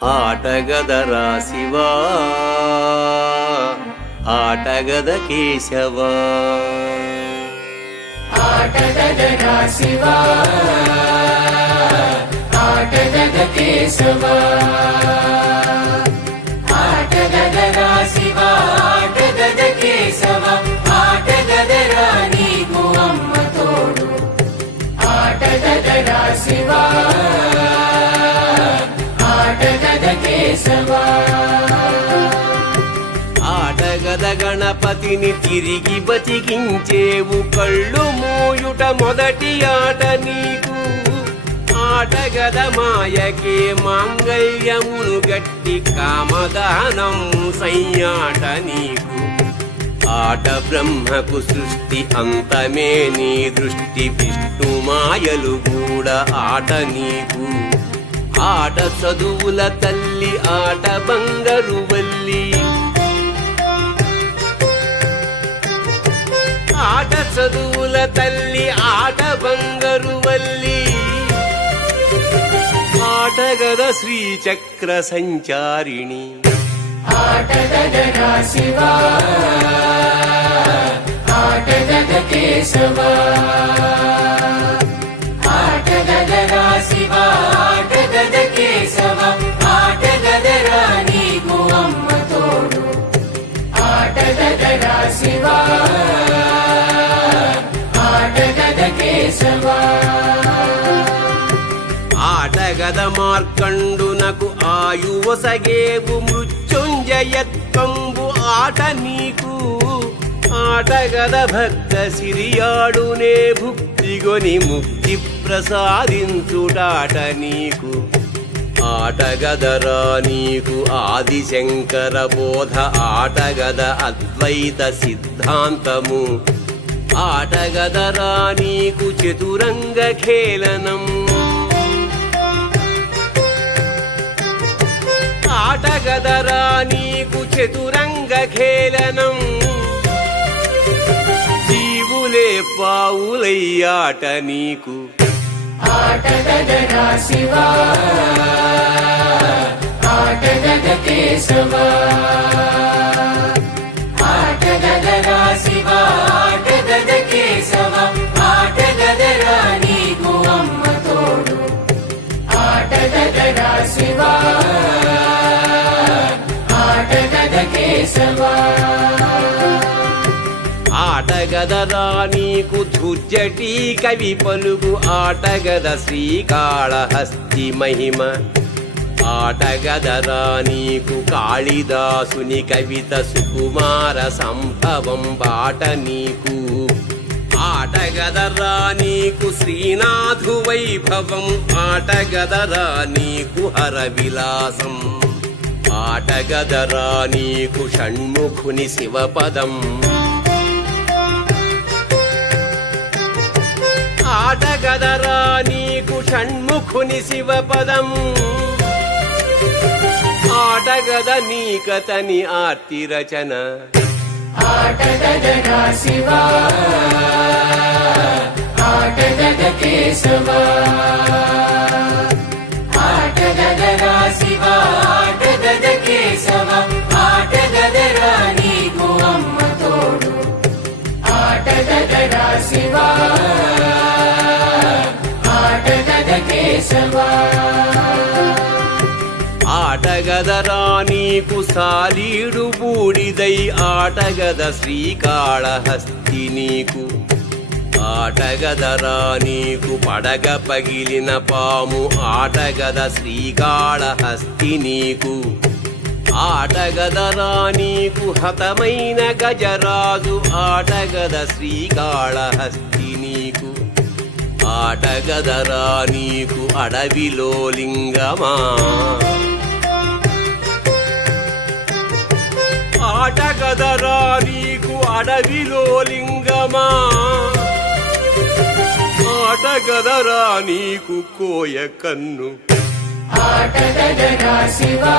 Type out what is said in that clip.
ఆటగదరా శివా ఆటగద కేశవా ఆటగదరా శివా ఆటగద కేశవా ఆటగదరా శివా ఆటగద కేశవా ఆటగదరా నీకు అమ్మ తోడు ఆటగదరా శివా ఆటగద కేశవా ఆటగద గణపతిని తిరిగి బతికించేవు కళ్ళు మూయుట మొదటి ఆట నీకు ఆటగద మాయకే మాంగళ్యమును గట్టి కామదానం సయ్యాట నీకు ఆట బ్రహ్మకు సృష్టి అంతమే నీ దృష్టి విష్ణు మాయలు కూడా ఆట నీకు ఆట చదువుల తల్లి ఆట బంగారు వల్లి ఆట చదువుల తల్లి ఆట బంగారు వల్లి ఆటగద శ్రీచక్ర సంచారిణి ఆటగదరా శివా ఆటగద కేశవా ఆటగదరా శివా ఆటగద కేశవా ఆటగదరా నీకు అమ్మ తోడు ఆటగదరా శివా ఆటగద కేశవా ఆటగద మార్కండునకు ఆయువసగేవు మృత్యుంజయత్వంబు ఆట నీకు ఆటగద భక్త సిరియాడునే భుక్తిగొని ముక్తి ప్రసాదించుడాట నీకు ఆటగదరా నీకు ఆదిశంకర బోధ ఆటగద అద్వైత సిద్ధాంతము ఆటగదరా నీకు చతురంగ ఖేళనం ఆటగదరా నీకు చతురంగ ఖేళనం జీవులే పావులయ్యాట నీకు ఆటగదరా శివా ఆటగద కేశవా ఆటగదరా శివా ఆటగద కేశవా ఆటగదరా నీకు అమ్మ తోడు ఆటగదరా శివా ఆటగద కేశవా ఆటగదరా నీకు ధుర్జటి కవి పలుగు ఆటగద శ్రీకాళహస్తి మహిమ ఆటగదరా నీకు కాళిదాసుని కవిత సుకుమార సంభవం బాట నీకు ఆటగదరా నీకు శ్రీనాథు వైభవం ఆటగదరా నీకు హర విలాసం ఆటగదరా నీకు షణ్ముఖుని శివపదం ఆటగదరా నీకు షణ్ముఖుని శివపదం ఆటగద నీకతని ఆర్తి రచన ఆటగదరా శివా ఆటగద కేశవా ఆటగదరా శివా ఆటగద కేశవా ఆటగదరా నీకు అమ్మ తోడు ఆటగదరా శివా ఆటగద కేశవా ఆటగదరా నీకు సాలీడు బూడిదై ఆటగద శ్రీకాళహస్తి నీకు ఆటగదరా నీకు పడగ పగిలిన పాము ఆటగద శ్రీకాళహస్తి నీకు ఆటగదరా నీకు హతమైన గజరాజు ఆటగద శ్రీకాళహస్తి నీకు ఆటగదరా నీకు అడవిలో లింగమా ఆటగదరా నీకు అడవిలో లింగమా ఆటగదరా నీకు కోయ కన్ను ఆటగదరా శివా